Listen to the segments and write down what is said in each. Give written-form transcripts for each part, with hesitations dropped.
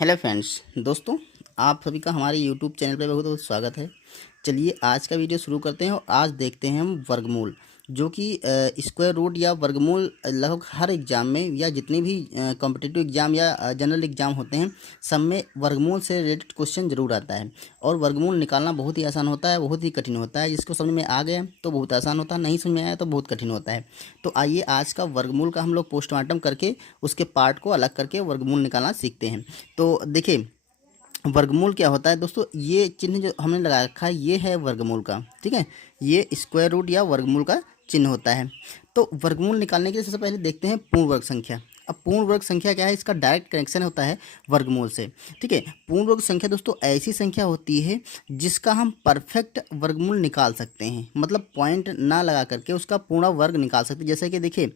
Hello friends, दोस्तों, आप सभी का हमारे यूट्यूब चैनल पे बहुत बहुत स्वागत है। चलिए आज का वीडियो शुरू करते हैं और आज देखते हैं हम वर्गमूल, जो कि स्क्वायर रूट या वर्गमूल लगभग हर एग्ज़ाम में या जितने भी कॉम्पिटिटिव एग्ज़ाम या जनरल एग्ज़ाम होते हैं, सब में वर्गमूल से रिलेटेड क्वेश्चन ज़रूर आता है। और वर्गमूल निकालना बहुत ही आसान होता है, बहुत ही कठिन होता है। जिसको समझ में आ गया तो बहुत आसान होता है, नहीं समझ में आया तो बहुत कठिन होता है। तो आइए आज का वर्गमूल का हम लोग पोस्टमार्टम करके उसके पार्ट को अलग करके वर्गमूल निकालना सीखते हैं। तो देखिए, वर्गमूल क्या होता है दोस्तों। ये चिन्ह जो हमने लगा रखा है ये है वर्गमूल का, ठीक है। ये स्क्वायर रूट या वर्गमूल का चिन्ह होता है। तो वर्गमूल निकालने के लिए सबसे पहले देखते हैं पूर्ण वर्ग संख्या। अब पूर्ण वर्ग संख्या क्या है, इसका डायरेक्ट कनेक्शन होता है वर्गमूल से, ठीक है। पूर्ण वर्ग संख्या दोस्तों ऐसी संख्या होती है जिसका हम परफेक्ट वर्गमूल निकाल सकते हैं, मतलब पॉइंट ना लगा करके उसका पूर्ण वर्ग निकाल सकते हैं। जैसे कि देखिए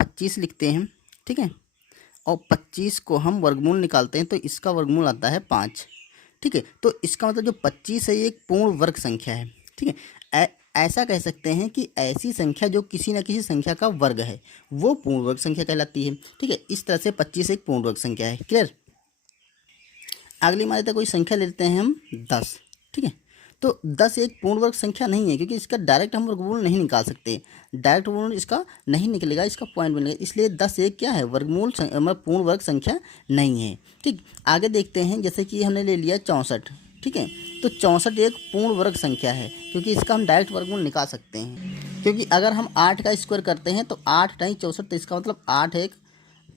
25 लिखते हैं, ठीक है, और 25 को हम वर्गमूल निकालते हैं तो इसका वर्गमूल आता है 5, ठीक है। तो इसका मतलब जो 25 है ये एक पूर्ण वर्ग संख्या है, ठीक है। ऐसा कह सकते हैं कि ऐसी संख्या जो किसी न किसी संख्या का वर्ग है वो पूर्ण वर्ग संख्या कहलाती है, ठीक है। इस तरह से 25 एक पूर्ण वर्ग संख्या है। क्लियर। अगली मान लेते हैं कोई संख्या लेते हैं हम 10, ठीक है। तो 10 एक पूर्ण वर्ग संख्या नहीं है, क्योंकि इसका डायरेक्ट हम वर्गमूल नहीं निकाल सकते। डायरेक्ट वर्गमूल इसका नहीं निकलेगा, इसका पॉइंट बनेगा, इसलिए 10 एक क्या है, वर्गमूल मतलब पूर्ण वर्ग संख्या नहीं है, ठीक। आगे देखते हैं, जैसे कि हमने ले लिया 64, ठीक है। तो 64 एक पूर्ण वर्ग संख्या है, क्योंकि इसका हम डायरेक्ट वर्गमूल निकाल सकते हैं। क्योंकि अगर हम 8 का स्क्वायर करते हैं तो 8 नहीं 64, तो इसका मतलब 8 एक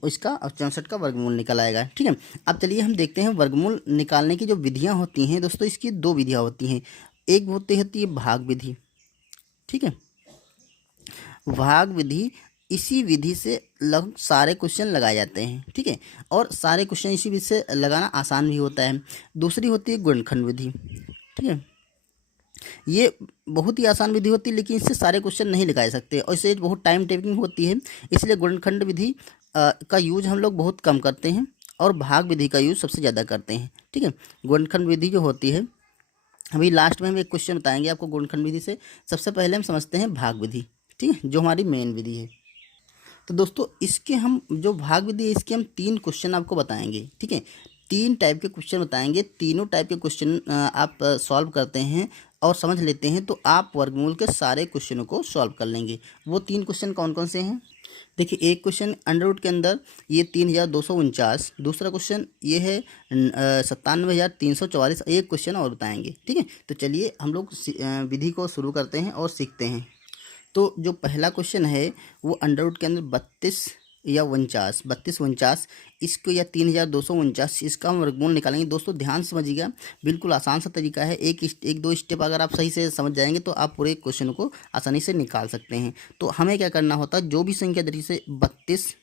इसका और 64 का वर्गमूल निकल आएगा, ठीक है। अब चलिए हम देखते हैं वर्गमूल निकालने की जो विधियां होती हैं दोस्तों। इसकी दो विधियां होती हैं। एक होती है भाग विधि, ठीक है। भाग विधि, इसी विधि से लगभग सारे क्वेश्चन लगाए जाते हैं, ठीक है। और सारे क्वेश्चन इसी विधि से लगाना आसान भी होता है। दूसरी होती है गुणनखंड विधि, ठीक है। ये बहुत ही आसान विधि होती है, लेकिन इससे सारे क्वेश्चन नहीं लगाए सकते और इससे बहुत टाइम टेकिंग होती है। इसलिए गुणनखंड विधि का यूज हम लोग बहुत कम करते हैं और भाग विधि का यूज सबसे ज़्यादा करते हैं, ठीक है। गुणनखंड विधि जो होती है, अभी लास्ट में हम एक क्वेश्चन बताएंगे आपको गुणनखंड विधि से। सबसे पहले हम समझते हैं भाग विधि, ठीक है, जो हमारी मेन विधि है। तो दोस्तों इसके हम जो भाग विधि है इसके हम 3 क्वेश्चन आपको बताएंगे, ठीक है। 3 टाइप के क्वेश्चन बताएंगे। तीनों टाइप के क्वेश्चन आप सॉल्व करते हैं और समझ लेते हैं तो आप वर्गमूल के सारे क्वेश्चनों को सॉल्व कर लेंगे। वो 3 क्वेश्चन कौन कौन से हैं, देखिए। एक क्वेश्चन अंडर रूट के अंदर ये 3249, दूसरा क्वेश्चन ये है 97,344। एक क्वेश्चन और बताएंगे, ठीक है। तो चलिए हम लोग विधि को शुरू करते हैं और सीखते हैं। तो जो पहला क्वेश्चन है वो अंडर रूट के अंदर 32 या 49, 32 49, इसको या 3249 इसका हम वर्गमूल निकालेंगे। दोस्तों ध्यान से समझिएगा, बिल्कुल आसान सा तरीका है। एक दो स्टेप अगर आप सही से समझ जाएंगे तो आप पूरे क्वेश्चन को आसानी से निकाल सकते हैं। तो हमें क्या करना होता है, जो भी संख्या जैसे 32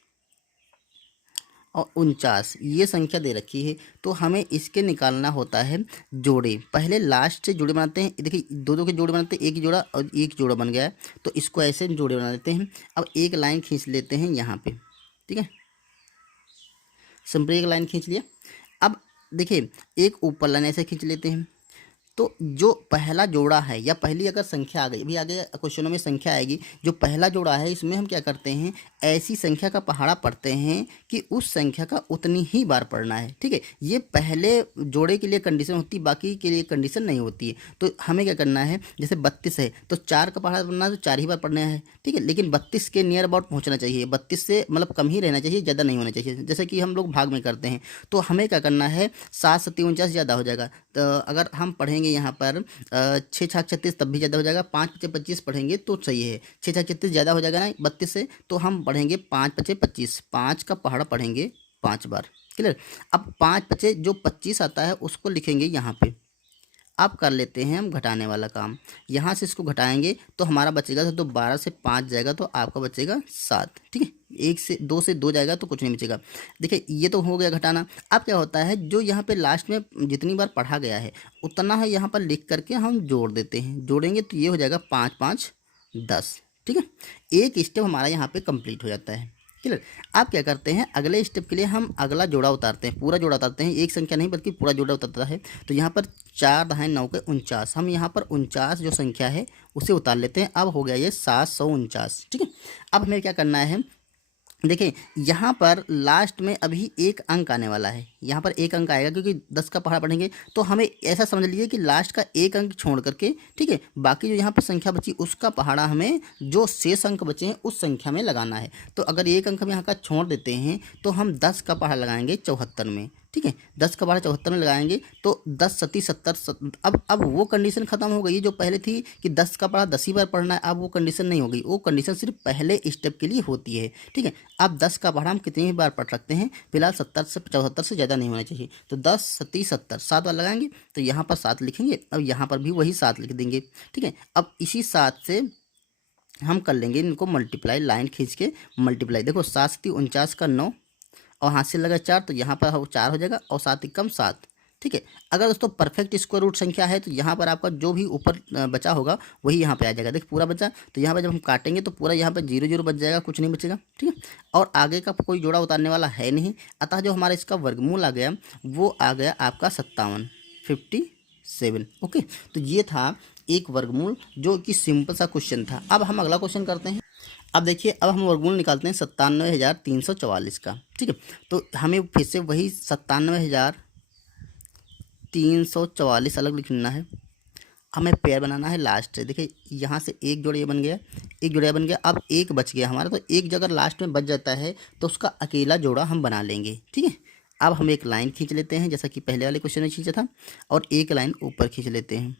और 49 ये संख्या दे रखी है तो हमें इसके निकालना होता है जोड़े। पहले लास्ट से जोड़े बनाते हैं। देखिए दो दो के जोड़े बनाते हैं, एक जोड़ा और एक जोड़ा बन गया है, तो इसको ऐसे जोड़े बना देते हैं। अब एक लाइन खींच लेते हैं यहाँ पे, ठीक है। सिंपल एक लाइन खींच लिया। अब देखिए एक ऊपर लाइन ऐसे खींच लेते हैं। तो जो पहला जोड़ा है या पहली अगर संख्या आ गई, अभी आगे क्वेश्चनों में संख्या आएगी, जो पहला जोड़ा है इसमें हम क्या करते हैं, ऐसी संख्या का पहाड़ा पढ़ते हैं कि उस संख्या का उतनी ही बार पढ़ना है, ठीक है। ये पहले जोड़े के लिए कंडीशन होती है, बाकी के लिए कंडीशन नहीं होती है। तो हमें क्या करना है, जैसे 32 है तो 4 का पहाड़ा पढ़ना है तो 4 ही बार पढ़ना है, ठीक है। लेकिन 32 के नियर अबाउट पहुँचना चाहिए, 32 से मतलब कम ही रहना चाहिए, ज़्यादा नहीं होना चाहिए। जैसे कि हम लोग भाग में करते हैं तो हमें क्या करना है, 7 7 49 ज़्यादा हो जाएगा। तो अगर हम पढ़ेंगे यहाँ पर 6 छाक 36 तब भी ज़्यादा हो जाएगा। 5 पचे 25 पढ़ेंगे तो सही है। 6 छाक 36 ज़्यादा हो जाएगा ना 32 से, तो हम पढ़ेंगे 5 पचे 25, 5 का पहाड़ा पढ़ेंगे 5 बार। क्लियर। अब 5 पचे जो 25 आता है उसको लिखेंगे यहाँ पे। अब कर लेते हैं हम घटाने वाला काम। यहाँ से इसको घटाएंगे तो हमारा बचेगा, तो 12 से 5 जाएगा तो आपका बचेगा 7, ठीक है। 1 से 2 से 2 जाएगा तो कुछ नहीं बचेगा। देखिए ये तो हो गया घटाना। अब क्या होता है, जो यहाँ पे लास्ट में जितनी बार पढ़ा गया है उतना है यहाँ पर लिख करके हम जोड़ देते हैं। जोड़ेंगे तो ये हो जाएगा 5 5 10, ठीक है। एक स्टेप हमारा यहाँ पे कंप्लीट हो जाता है। क्लियर। आप क्या करते हैं, अगले स्टेप के लिए हम अगला जोड़ा उतारते हैं, पूरा जोड़ा उतारते हैं। एक संख्या नहीं बल्कि पूरा जोड़ा उतरता है। तो यहाँ पर 4 दहाई 9 के 49, हम यहाँ पर 49 जो संख्या है उसे उतार लेते हैं। अब हो गया ये 749, ठीक है। अब हमें क्या करना है, देखिए यहाँ पर लास्ट में अभी एक अंक आने वाला है, यहाँ पर एक अंक आएगा क्योंकि 10 का पहाड़ा पढ़ेंगे तो हमें ऐसा समझ लीजिए कि लास्ट का एक अंक छोड़ करके, ठीक है, बाकी जो यहाँ पर संख्या बची उसका पहाड़ा हमें जो शेष अंक बचे हैं उस संख्या में लगाना है। तो अगर एक अंक हम यहाँ का छोड़ देते हैं तो हम 10 का पहाड़ा लगाएंगे 74 में, ठीक है, 10 का पहाड़ा 74 में लगाएंगे तो 10 सती 70। अब वो कंडीशन खत्म हो गई जो पहले थी कि 10 का पहाड़ा 10 ही बार पढ़ना है, अब वो कंडीशन नहीं हो गई, वो कंडीशन सिर्फ पहले स्टेप के लिए होती है, ठीक है। अब 10 का पहाड़ा हम कितनी ही बार पढ़ सकते हैं, फिलहाल 70 से 75 से ज़्यादा नहीं होना चाहिए। तो 10 सती 70 7 बार लगाएंगे तो यहाँ पर 7 लिखेंगे, अब यहाँ पर भी वही 7 लिख देंगे, ठीक है। अब इसी 7 से हम कर लेंगे इनको मल्टीप्लाई, लाइन खींच के मल्टीप्लाई। देखो 7 सती 49 का 9 और हाथ से लगा 4 तो यहाँ पर 4 हो जाएगा और 7 एकम 7, ठीक है। अगर दोस्तों परफेक्ट स्क्वायर रूट संख्या है तो यहाँ पर आपका जो भी ऊपर बचा होगा वही यहाँ पे आ जाएगा। देखिए पूरा बचा तो यहाँ पर जब हम काटेंगे तो पूरा यहाँ पर 0 0 बच जाएगा, कुछ नहीं बचेगा, ठीक है। और आगे का कोई जोड़ा उतारने वाला है नहीं, अतः जो हमारा इसका वर्गमूल आ गया वो आ गया आपका 57। ओके, तो ये था एक वर्गमूल जो कि सिंपल सा क्वेश्चन था। अब हम अगला क्वेश्चन करते हैं। अब देखिए अब हम वर्गमूल निकालते हैं 97,344 का, ठीक है। तो हमें फिर से वही 97,344 अलग लिखना है, हमें पेयर बनाना है लास्ट से। देखिए यहाँ से एक जोड़ा ये बन गया, एक जोड़ा बन गया, अब एक बच गया हमारा, तो एक जगह लास्ट में बच जाता है तो उसका अकेला जोड़ा हम बना लेंगे, ठीक है। अब हम एक लाइन खींच लेते हैं जैसा कि पहले वाले क्वेश्चन में खींचा था और एक लाइन ऊपर खींच लेते हैं।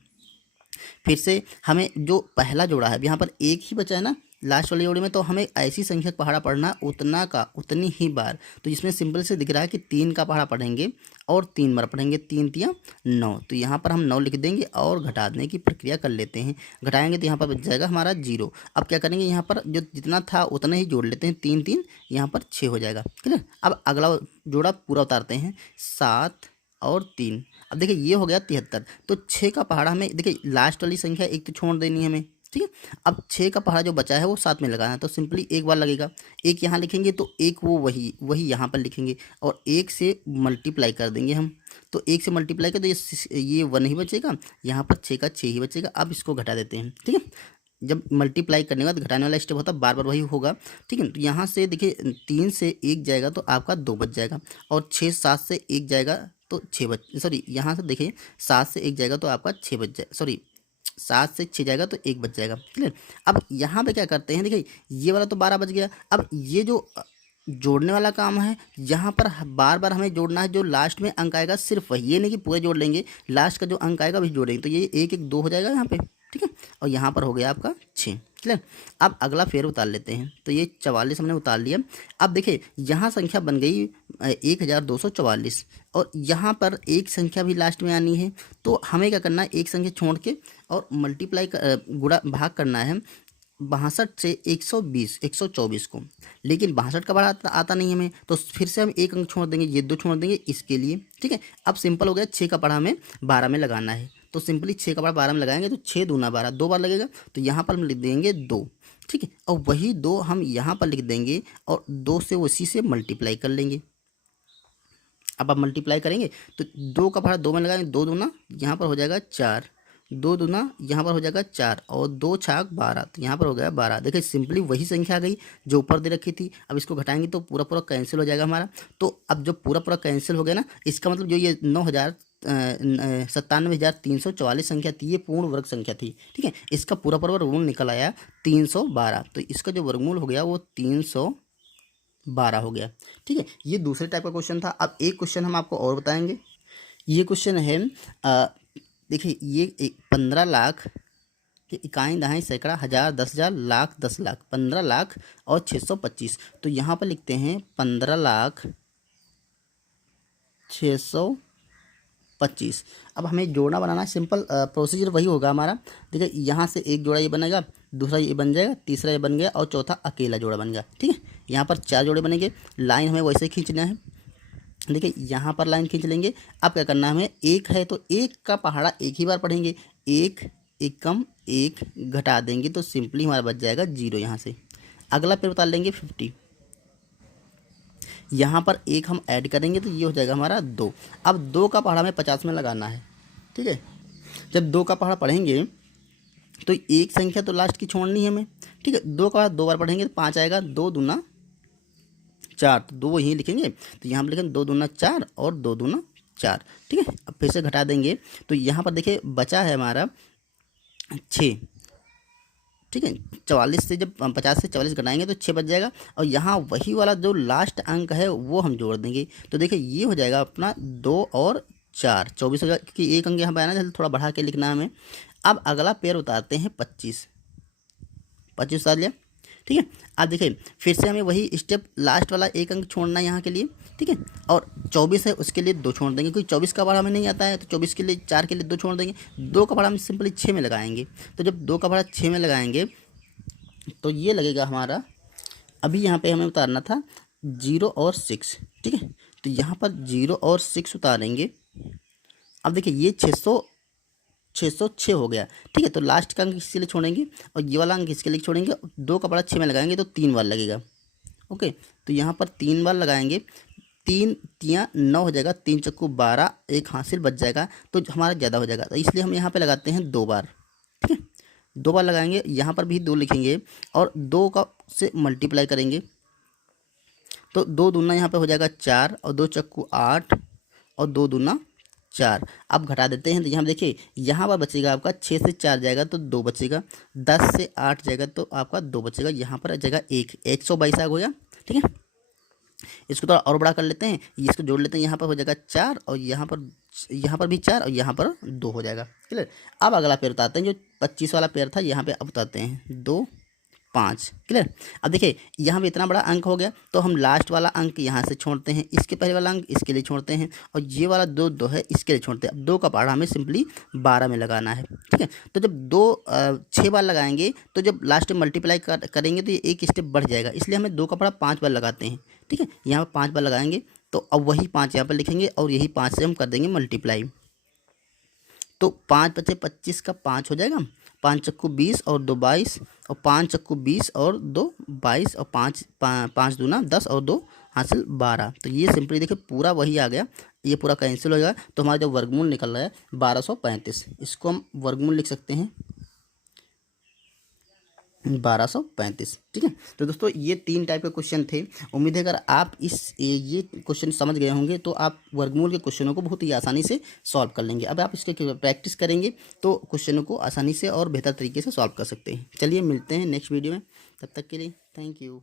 फिर से हमें जो पहला जोड़ा है यहाँ पर एक ही बचा है ना लास्ट वाले जोड़े में, तो हमें ऐसी संख्या का पहाड़ा पढ़ना उतनी ही बार। तो इसमें सिंपल से दिख रहा है कि 3 का पहाड़ा पढ़ेंगे और 3 बार पढ़ेंगे, 3 तिया 9, तो यहाँ पर हम 9 लिख देंगे और घटाने की प्रक्रिया कर लेते हैं। घटाएंगे तो यहाँ पर बच जाएगा हमारा 0। अब क्या करेंगे यहाँ पर जो जितना था उतना ही जोड़ लेते हैं, 3 3 यहाँ पर 6 हो जाएगा, क्लियर। अब अगला जोड़ा पूरा उतारते हैं, 7 और 3। अब देखिए ये हो गया 73, तो 6 का पहाड़ा हमें देखिए लास्ट वाली संख्या एक तो छोड़ देनी है हमें, ठीक है। अब 6 का पहाड़ा जो बचा है वो 7 में लगाना है, तो सिंपली एक बार लगेगा, एक यहाँ लिखेंगे तो एक वो वही यहाँ पर लिखेंगे और एक से मल्टीप्लाई कर देंगे हम, तो एक से मल्टीप्लाई कर तो ये 1 ही बचेगा, यहाँ पर 6 का 6 ही बचेगा। अब इसको घटा देते हैं, ठीक है। जब मल्टीप्लाई करने के बाद घटाने वाला स्टेप होता है, बार बार वही होगा, ठीक है। तो यहाँ से देखिए 3 से 1 जाएगा तो आपका 2 बच जाएगा और 6 7 से 1 जाएगा तो 6 सॉरी यहाँ से देखिए 7 से 1 जाएगा तो आपका 6 बच जाए, सॉरी 7 से 6 जाएगा तो 1 बच जाएगा, क्लियर। अब यहाँ पे क्या करते हैं, देखिए ये वाला तो 12 बच गया। अब ये जो जोड़ने वाला काम है यहाँ पर बार बार हमें जोड़ना है, जो लास्ट में अंक आएगा सिर्फ वही, ये नहीं कि पूरे जोड़ लेंगे, लास्ट का जो अंक आएगा वही जोड़ेंगे, तो ये 1 1 2 हो जाएगा यहाँ पे, ठीक है। और यहाँ पर हो गया आपका 6, क्लियर। अब अगला फेर उतार लेते हैं, तो ये 44 हमने उतार लिया। अब देखिए यहाँ संख्या बन गई 1244 और यहाँ पर एक संख्या भी लास्ट में आनी है, तो हमें क्या करना है, एक संख्या छोड़ के और मल्टीप्लाई गुणा भाग करना है 62 से 124 को, लेकिन 62 का पहाड़ा आता नहीं हमें, तो फिर से हम एक अंक छोड़ देंगे, ये 2 छोड़ देंगे इसके लिए, ठीक है। अब सिंपल हो गया, 6 का पहाड़ा हमें 12 में लगाना है, तो सिंपली 6 का पहाड़ा 12 में लगाएंगे तो 6 दूना 12, 2 बार लगेगा, तो यहाँ पर हम लिख देंगे 2, ठीक है। और वही 2 हम यहाँ पर लिख देंगे और 2 से उसी से मल्टीप्लाई कर लेंगे। अब आप मल्टीप्लाई करेंगे तो 2 का पहाड़ा 2 में लगाएंगे, 2 दूना यहाँ पर हो जाएगा 4, 2 दूना यहाँ पर हो जाएगा 4 और 2 छाक 12, तो यहाँ पर हो गया 12। देखिए सिंपली वही संख्या आ गई जो ऊपर दे रखी थी। अब इसको घटाएंगे तो पूरा पूरा कैंसिल हो जाएगा हमारा। तो अब जो पूरा पूरा कैंसिल हो गया ना, इसका मतलब जो ये 97,344 संख्या थी, ये पूर्ण वर्ग संख्या थी, ठीक है। इसका पूरा पूरा वर्गमूल निकल आया 312, तो इसका जो वर्गमूल हो गया वो 312 हो गया, ठीक है। ये दूसरे टाइप का क्वेश्चन था। अब एक क्वेश्चन हम आपको और बताएंगे। ये क्वेश्चन है देखिए ये 15 लाख के इकाई दहाई सैकड़ा हज़ार 10,000 लाख 10 लाख 15 लाख और 625। तो यहाँ पर लिखते हैं 15 लाख 625। अब हमें जोड़ा बनाना है, सिंपल प्रोसीजर वही होगा हमारा। देखिए यहाँ से एक जोड़ा ये बनेगा, दूसरा ये बन जाएगा, तीसरा ये बन गया और चौथा अकेला जोड़ा बन गया, ठीक है। यहाँ पर 4 जोड़े बनेंगे, लाइन हमें वैसे खींचना है। देखिए यहाँ पर लाइन खींच लेंगे। अब क्या करना है, हमें एक है तो एक का पहाड़ा एक ही बार पढ़ेंगे, एक एकम एक घटा देंगे तो सिंपली हमारा बच जाएगा 0 यहाँ से। अगला फिर उतार लेंगे 50, यहाँ पर एक हम ऐड करेंगे तो ये हो जाएगा हमारा 2। अब 2 का पहाड़ा हमें 50 में लगाना है, ठीक है। जब 2 का पहाड़ा पढ़ेंगे तो एक संख्या तो लास्ट की छोड़नी है हमें, ठीक है। 2 का पहाड़ा 2 बार पढ़ेंगे तो 5 आएगा, 2 दूना 4, तो 2 यहीं लिखेंगे, तो यहाँ पर लिखेंगे 2 दूना 4 और 2 दूना 4। ठीक है, अब फिर से घटा देंगे तो यहाँ पर देखिए बचा है हमारा 6। ठीक है, 44 से जब 50 से 44 घटाएंगे तो 6 बच जाएगा, और यहाँ वही वाला जो लास्ट अंक है वो हम जोड़ देंगे। तो देखिए ये हो जाएगा अपना 2 और 4, 24 हो जाएगा, क्योंकि एक अंक यहाँ पर आना, थोड़ा बढ़ा के लिखना है हमें। अब अगला पेयर उतारते हैं 25 उतार लिया। ठीक है, अब देखिए फिर से हमें वही स्टेप, लास्ट वाला एक अंक छोड़ना है यहाँ के लिए। ठीक है, और 24 है उसके लिए 2 छोड़ देंगे, क्योंकि 24 का भाड़ा हमें नहीं आता है, तो 24 के लिए 4 के लिए 2 छोड़ देंगे। 2 का भाड़ा हम सिंपली 6 में लगाएंगे, तो जब 2 का भाड़ा 6 में लगाएंगे तो ये लगेगा हमारा, अभी यहाँ पे हमें उतारना था 0 और 6। ठीक है, तो यहाँ पर 0 और 6 उतारेंगे। अब देखिए ये 606 हो गया। ठीक है, तो लास्ट का अंक इसके लिए छोड़ेंगे और ये वाला अंक इसके लिए छोड़ेंगे। 2 का बड़ा 6 में लगाएंगे तो 3 बार लगेगा। ओके, तो यहाँ पर 3 बार लगाएंगे, 3 तियाँ 9 हो जाएगा, 3 चक्कू 12, एक हासिल बच जाएगा, तो हमारा ज़्यादा हो जाएगा, तो इसलिए हम यहाँ पे लगाते हैं 2 बार। ठीक है, 2 बार लगाएंगे, यहाँ पर भी 2 लिखेंगे और 2 का से मल्टीप्लाई करेंगे, तो 2 दूना यहाँ पे हो जाएगा 4 और 2 चक्कू 8 और 2 दूना 4। अब घटा देते हैं, तो यहाँ देखिए यहाँ पर बचेगा आपका 6 से 4 जाएगा तो 2 बचेगा, 10 से 8 जाएगा तो आपका 2 बचेगा, यहाँ पर जाएगा 122 हो गया। ठीक है, इसको थोड़ा और बड़ा कर लेते हैं, इसको जोड़ लेते हैं, यहाँ पर हो जाएगा 4 और यहाँ पर भी 4 और यहाँ पर 2 हो जाएगा। क्लियर, अब अगला पेयर उतारते हैं, जो 25 वाला पेयर था यहाँ पे अब उतारते हैं 2 5। क्लियर, अब देखिए यहाँ पे इतना बड़ा अंक हो गया, तो हम लास्ट वाला अंक यहाँ से छोड़ते हैं, इसके पहले वाला अंक इसके लिए छोड़ते हैं, और ये वाला 2 है इसके लिए छोड़ते हैं। अब 2 का पहाड़ा हमें सिंपली 12 में लगाना है। ठीक है, तो जब 6 बार लगाएंगे तो जब लास्ट में मल्टीप्लाई करेंगे तो ये एक स्टेप बढ़ जाएगा, इसलिए हमें 2 का पहाड़ा 5 बार लगाते हैं। ठीक है, यहाँ पर 5 बार लगाएंगे, तो अब वही 5 यहाँ पर लिखेंगे और यही 5 से हम कर देंगे मल्टीप्लाई, तो 5 बचे 25 का 5 हो जाएगा, 5 चक्कू 20 और 2 22, और 5 चक्कू 20 और 2 22, और 5 दूना 10 और 2 हासिल 12। तो ये सिंपली देखिए पूरा वही आ गया, ये पूरा कैंसिल हो जाएगा, तो हमारा जो वर्गमूल निकल रहा है 1235, इसको हम वर्गमूल लिख सकते हैं 1235। ठीक है, तो दोस्तों ये 3 टाइप के क्वेश्चन थे। उम्मीद है अगर आप ये क्वेश्चन समझ गए होंगे तो आप वर्गमूल के क्वेश्चनों को बहुत ही आसानी से सॉल्व कर लेंगे। अब आप इसके प्रैक्टिस करेंगे तो क्वेश्चनों को आसानी से और बेहतर तरीके से सॉल्व कर सकते हैं। चलिए मिलते हैं नेक्स्ट वीडियो में, तब तक के लिए थैंक यू।